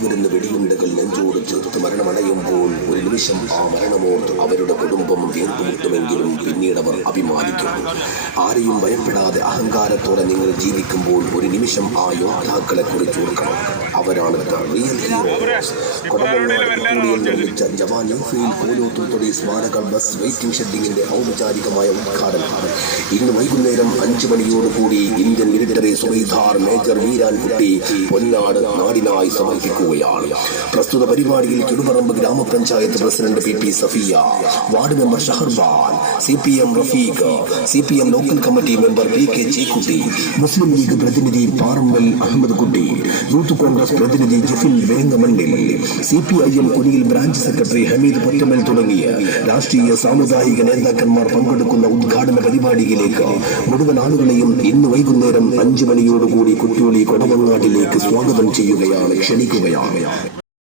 പാറിവരുന്ന വെടിയുണ്ടകൾ നെഞ്ചോട് ചേർത്ത് മരണമടയുമ്പോൾ ഒരു നിമിഷം ആ മരണമോർത്ത് അവരുടെ കുടുംബം വീർപ്പുമുട്ടുമെങ്കിലും പിന്നീട് അവർ അഭിമാനിക്കും. ആരെയും ഭയപ്പെടാതെ അഹങ്കാരത്തോടെ നിങ്ങൾ ജീവിക്കുമ്പോൾ ഒരു നിമിഷം ആ യോദ്ധാക്കളെ കുറിച്ച് ഓർക്കണം. അവരാണ് റിയൽ ഹീറോസ്. കൊടമങ്ങാട് നിർമ്മിച്ച ജവാൻ യൂഫയിൽ കോലോത്തുംതൊടി സ്മാരക ബസ് വെയിറ്റിംഗ് ഷെഡിങ്ങിന്റെ ഔപചാരികമായ ഉദ്ഘാടനം ഇന്ന് വൈകുന്നേരം 5 മണിയോടുകൂടി Indian military subedar major Veerankutty പൊന്നാട് നാടിനായി സമർപ്പിക്കുകയാണ്. പ്രസ്തുത പരിപാടിയിൽ ചുടുപറമ്പ് ഗ്രാമപഞ്ചായത്ത് president PP Safiya, ward member Shaharban, CPM Rafeeq, CPM local committee member PK Cheekutty, Muslim League പ്രതിനിധി പാറമ്പൽ അഹമ്മദ് കുട്ടി, യൂത്ത് കോൺഗ്രസ് പ്രതിനിധി Jafin Vengamannil, CPIM Kuniyil branch secretary Hameed Pottamal തുടങ്ങിയ രാഷ്ട്രീയ സാമുദായിക നേതാക്കന്മാർ പങ്കെടുക്കുന്ന ഉദ്ഘാടന പരിപാടിയിലേക്ക് മുഴുവൻ ആളുകളെയും ഇന്ന് വൈകുന്നേരം 5 മണിയോടുകൂടി കുറ്റ്യോളി കൊടമങ്ങാട്ടിലേക്ക് സ്വാഗതം ചെയ്യുകയാണ്, ക്ഷണിക്കുകയാണ്.